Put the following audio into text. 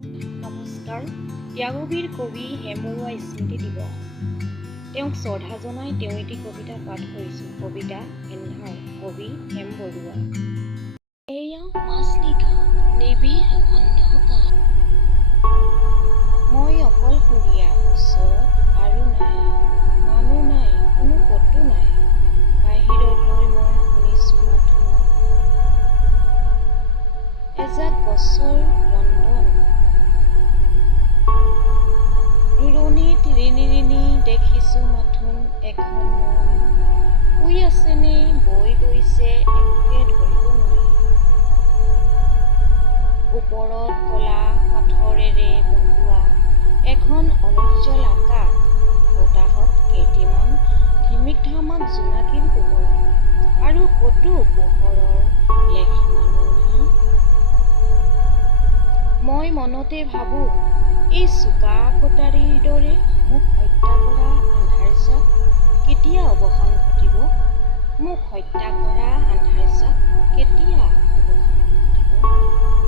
নমস্কাৰ। ত্যাগবীৰ কবি হেম বৰুৱা স্মৃতি দিৱস। তেওঁক শ্ৰদ্ধা জনাই তেওঁ এটি কবিতা পাঠ কৰিছোঁ। কবিতা এন্ধাৰ, কবি হেম বৰুৱা। এয়া মাজনিশা নিবিড় অন্ধকাৰ, মই অকলশৰীয়া, ওচৰত আৰু নাই, মানুহ নাই, কোনো কতো নাই, বাহিৰলৈ মই শুনিছোঁ মাথোন এজাক গছৰ ক্ৰন্দন, দূৰণিত ৰিণি ৰিণি দেখিছোঁ মাথোন এখন নৈ, শুই আছে নে বৈ গৈছে একোকে ধৰিব নোৱাৰি, ওপৰত কলা পাথৰেৰে বন্ধোৱা এখন অনুজ্জ্বল আকাশ, বতাহত কেইটিমান ধিমিক ধামাক জোনাকীৰ পোহৰ, আৰু ক'তো পোহৰৰ লেখ মানুহ নাই। মই মনতে ভাবোঁ এই চোকা কটাৰীৰ দৰে মোক হত্যা কৰা আন্ধাৰজাক কেতিয়া অৱসান ঘটিব, মোক হত্যা কৰা আন্ধাৰজাক কেতিয়া অৱসান ঘটিব।